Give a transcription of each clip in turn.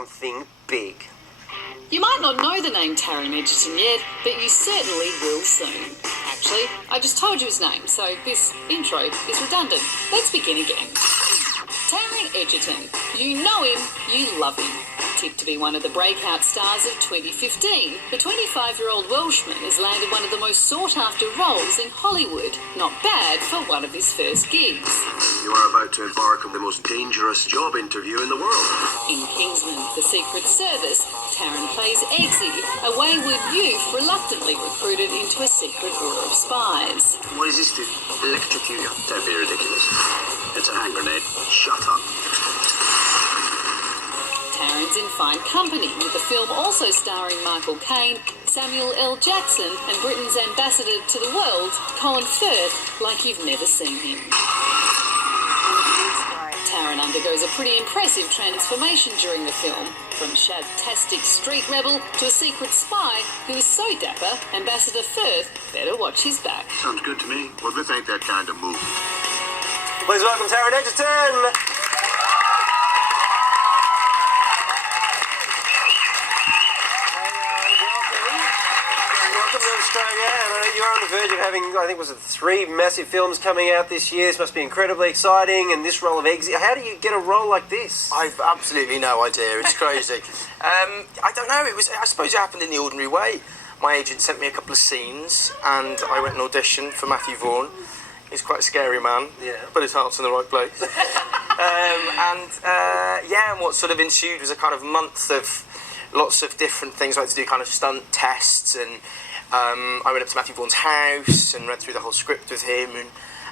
something big. You might not know the name Taron-Egerton yet, but you certainly will soon. Actually, I just told you his name, so this intro is redundant. Let's begin again. Taron-Egerton. You know him, you love him. Tipped to be one of the breakout stars of 2015, the 25-year-old Welshman has landed one of the most sought-after roles in Hollywood. Not bad for one of his first gigs. You are about to embark on the most dangerous job interview in the world. In Kingsman, the Secret Service, Taron plays Eggsy, a wayward youth reluctantly recruited into a secret order of spies. What is this to electrocute you? Don't be ridiculous. It's a hand grenade. Shut up. Taron's in fine company, with the film also starring Michael Caine, Samuel L. Jackson and Britain's ambassador to the world, Colin Firth, like you've never seen him. Taron undergoes a pretty impressive transformation during the film, from shadtastic street rebel to a secret spy who is so dapper, Ambassador Firth better watch his back. Sounds good to me. Well, this ain't that kind of movie. Please welcome Taron-Egerton! Welcome to Australia, and you're on the verge of having, I think, was it 3 massive films coming out this year? This must be incredibly exciting, and this role of Eggsy. How do you get a role like this? I've absolutely no idea. It's crazy. I don't know. I suppose it happened in the ordinary way. My agent sent me a couple of scenes, and I went and auditioned for Matthew Vaughn. He's quite a scary man, Yeah. but his heart's in the right place. And what sort of ensued was a kind of month of lots of different things. I had to do kind of stunt tests, and I went up to Matthew Vaughn's house and read through the whole script with him, and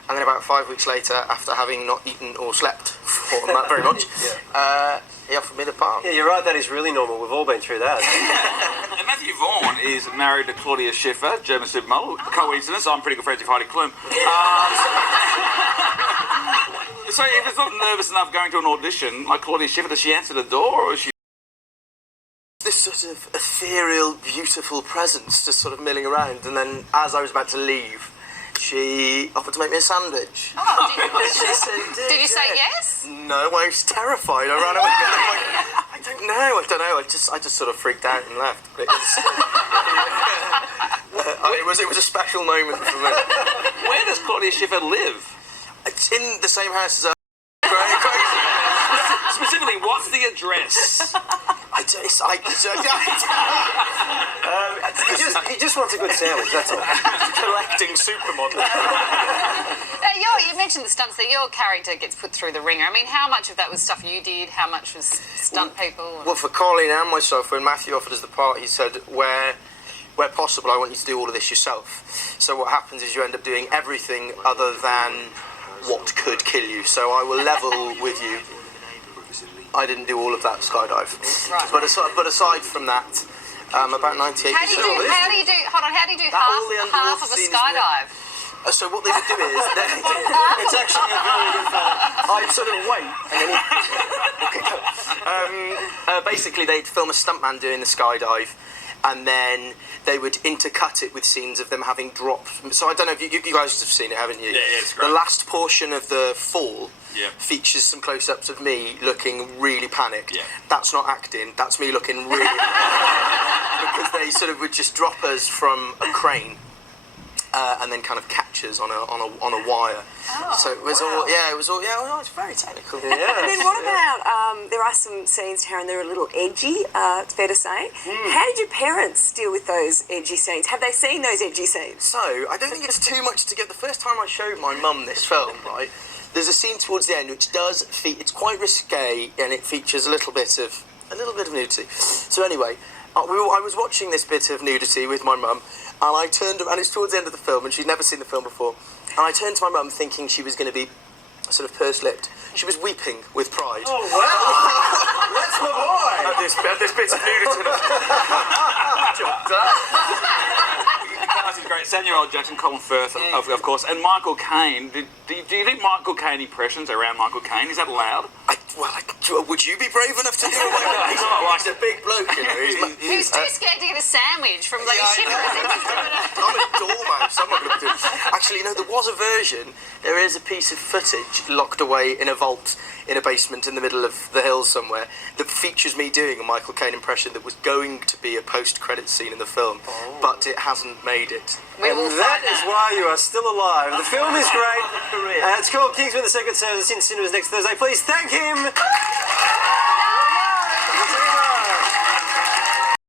then about 5 weeks later, after having not eaten or slept for very much, he offered me the part. Yeah, you're right, that is really normal. We've all been through that. And Matthew Vaughn is married to Claudia Schiffer, German supermodel. Coincidence, I'm pretty good friends with Heidi Klum. So if it's not nervous enough going to an audition, like Claudia Schiffer, does she answer the door, or is she... This sort of ethereal, beautiful presence just sort of milling around, and then as I was about to leave, she offered to make me a sandwich. Oh, She said, did you say yes? No, I was terrified. I ran away. I don't know. I just sort of freaked out and left. But it was a special moment for me. Where does Claudia Schiffer live? It's in the same house as her. Very crazy. Specifically, what's the address? He just wants a good sandwich, that's all. Collecting supermodels. You mentioned the stunts there. Your character gets put through the ringer. I mean, how much of that was stuff you did? How much was stunt people? Well, for Colin and myself, when Matthew offered us the part, he said, where possible, I want you to do all of this yourself. So what happens is you end up doing everything other than what could kill you. So I will level with you. I didn't do all of that skydive. Right. But aside from that, about 98%. How do you do half of a skydive? So what they would do is, it's actually a very good I'd sort of wait, and then basically they'd film a stuntman doing the skydive, and then they would intercut it with scenes of them having dropped. So I don't know if you guys have seen it, haven't you? Yeah, it's great. The last portion of the fall Yeah. features some close-ups of me looking really panicked. Yeah. That's not acting. That's me looking really because they sort of would just drop us from a crane. And then kind of catches on a wire. So it was all it's very technical. Yeah. And then what about, there are some scenes, Taron, they're a little edgy, it's fair to say. How did your parents deal with those edgy scenes? Have they seen those edgy scenes? So I don't think it's too much to get. The first time I showed my mum this film, right, there's a scene towards the end which does it's quite risque, and it features a little bit of nudity. So anyway, I was watching this bit of nudity with my mum, and I turned, and it's towards the end of the film, and she'd never seen the film before, and I turned to my mum thinking she was going to be sort of pursed-lipped. She was weeping with pride. Oh, wow! That's my boy! At this bit of nudity. Job done. The cast is great. Samuel L. Jackson, Colin Firth, of course, and Michael Caine. Do you think Michael Caine impressions around Michael Caine? Is that allowed? Would you be brave enough to do it? He's a big bloke, you know. He was too scared to get a sandwich from Lady Schiffer. I'm a dormouse. I'm not going to do it. Actually, there was a version. There is a piece of footage locked away in a vault in a basement in the middle of the hills somewhere that features me doing a Michael Caine impression that was going to be a post-credit scene in the film, but it hasn't made it. We will That find is why you are still alive. The film is great. Career. It's called Kingsman: The Secret Service in cinemas next Thursday. Please thank him.